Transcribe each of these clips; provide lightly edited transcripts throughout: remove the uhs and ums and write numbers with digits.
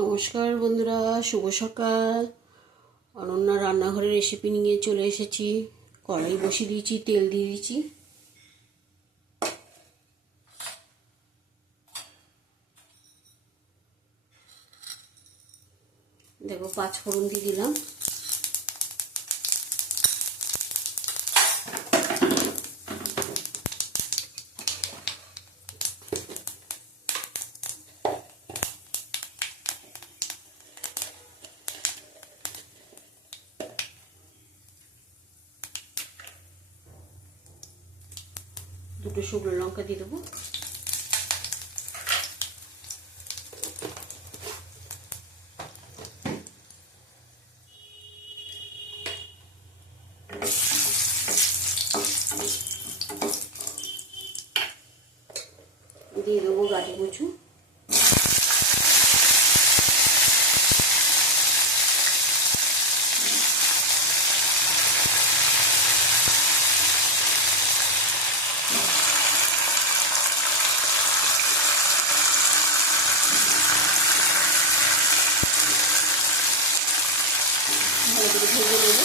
নমস্কার বন্ধুরা, শুভ সকাল। অনন্যা রান্নাঘরের রেসিপি নিয়ে চলে এসেছি। কড়াই বসিয়ে দিয়েছি, তেল দিয়ে দিয়েছি। দেখো, 5 ফোড়ন দিয়ে দিলাম। দুটো শুকনো লঙ্কা দিয়ে দেবো। দিয়ে দেবো গাটি কচু। ভালো করে ভেজে নেব।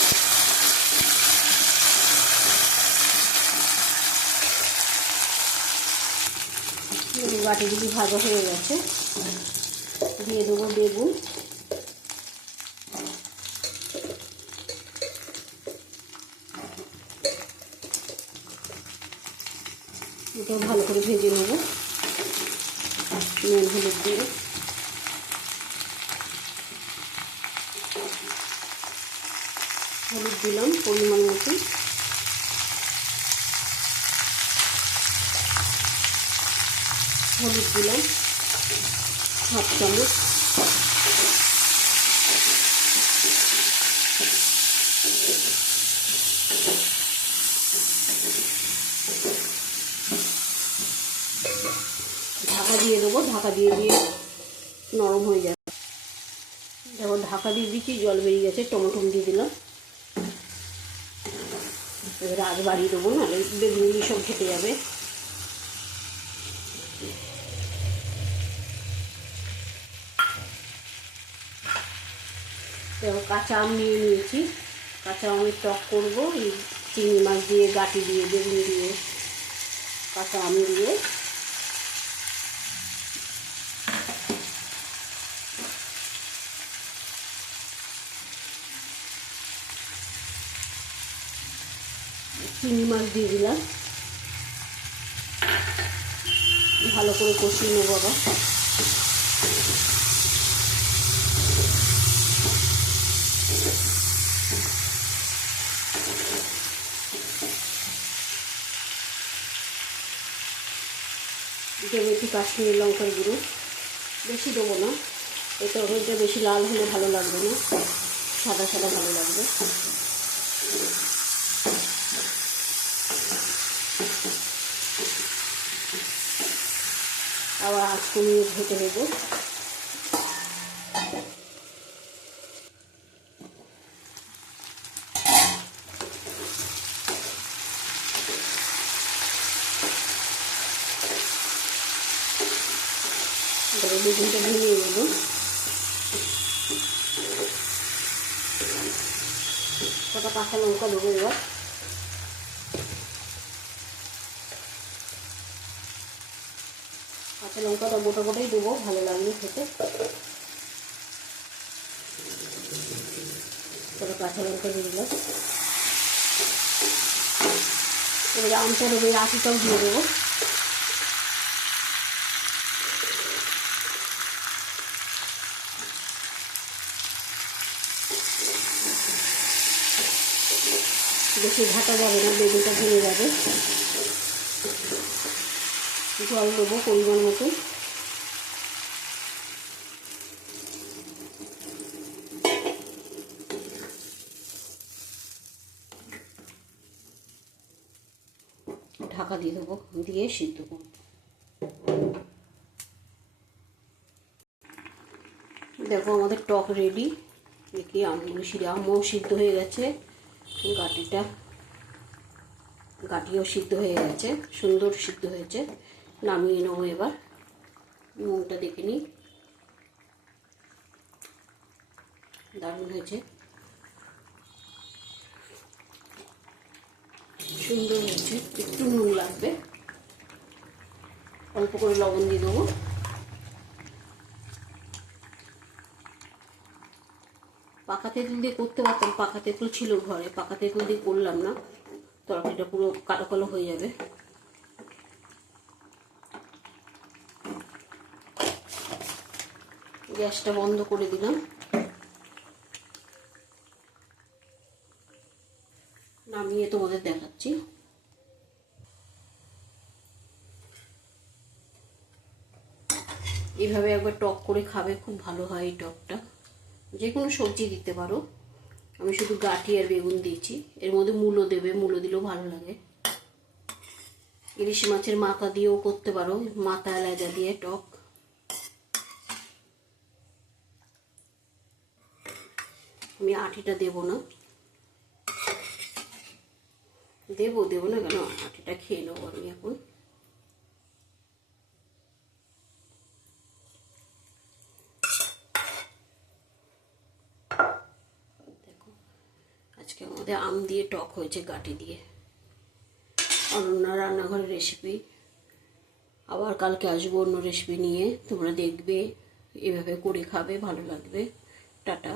বাটিগুলি ভাজা হয়ে গেছে। দিয়ে দেবো বেগুন। এটাও ভালো করে ভেজে নেব নুন হলুদ দিয়ে। হলুদ দিলাম পরিমাণ মতো। হলুদ দিলাম 1/2 চামচ। ঢাকা দিয়ে দেবো। ঢাকা দিয়ে নরম হয়ে যাবে। দেখো, ঢাকা দিয়ে দিচ্ছি, জল বেরিয়ে গেছে। টমেটো দিয়ে দিলাম। এবার আজ বাড়িয়ে দেবো, নাহলে বেগুনগুলি সব খেতে যাবে। দেখো, কাঁচা আম নিয়ে নিয়েছি। কাঁচা আমের টক করবো এই চিংড়ি মাছ দিয়ে, গাটি দিয়ে, বেগুন দিয়ে, কাঁচা আম দিয়ে। চিংড়ি মাছ দিয়ে দিলাম। ভালো করে কষিয়ে নেবো আবার। দেবো একটু কাশ্মীরি লঙ্কার গুঁড়ো, বেশি দেবো না। এই তরকারিটা বেশি লাল হলে ভালো লাগবে না, সাদা সাদা ভালো লাগবে। আবার আঁচ কমিয়ে ভেজে নেবো। বেগুনটা ভেঙে নেবো। কটা কাঁচা লঙ্কা দেবো এবার। কাঁচা লঙ্কাটা গোটা গোটাই দেবো, ভালো লাগবে খেতে। কটা কাঁচা লঙ্কা দিয়ে দিলাম। এবার আমটা দেবো, আটিটাও দিয়ে দেবো। বেশি ঘাটা যাবে না, বেগুনটা ভেঙে যাবে। জল দেবো পরিমাণ মতো। ঢাকা দিয়ে দেবো, দিয়ে সিদ্ধ করব। দেখো, আমাদের টক রেডি। দেখি আমও সিদ্ধ হয়ে গেছে। গাটিও সিদ্ধ হয়ে গেছে, সুন্দর সিদ্ধ হয়েছে। নামিয়ে নেবো এবার। নুনটা দেখে নিই। দারুণ হয়েছে, সুন্দর হয়েছে। একটু নুন লাগবে, অল্প করে লবণ দিয়ে দেবো। পাকা তেঁতুল দিয়ে করতে পারতাম, পাকা তেঁতুল ছিল ঘরে, পাকা তেঁতুল দিয়ে করলাম না, তরকারিটা পুরো কালো কালো হয়ে যাবে। গ্যাসটা বন্ধ করে দিলাম, নামিয়ে তোমাদের দেখাচ্ছি। এইভাবে একবার টক করে খাবে, খুব ভালো হয় এই টকটা। যে কোনো সবজি দিতে পারো, আমি শুধু গাঁটি আর বেগুন দিয়েছি, এর মধ্যে মূলো দেবে, মূলো দিলেও ভালো লাগে। ইলিশ মাছের মাথা দিয়েও করতে পারো, মাথা লেজা দিয়ে টক। আমি আটিটা দেবো না, দেবো না কেন, আটিটা খেয়ে নেবো আমি এখন। দেখো আজকে আমাদের আম দিয়ে টক হয়েছে, গাঁটি দিয়ে। অনন্যা রান্নাঘরের রেসিপি। আবার কালকে আসবো অন্য রেসিপি নিয়ে, তোমরা দেখবে, এভাবে করে খাবে, ভালো লাগবে। টাটা।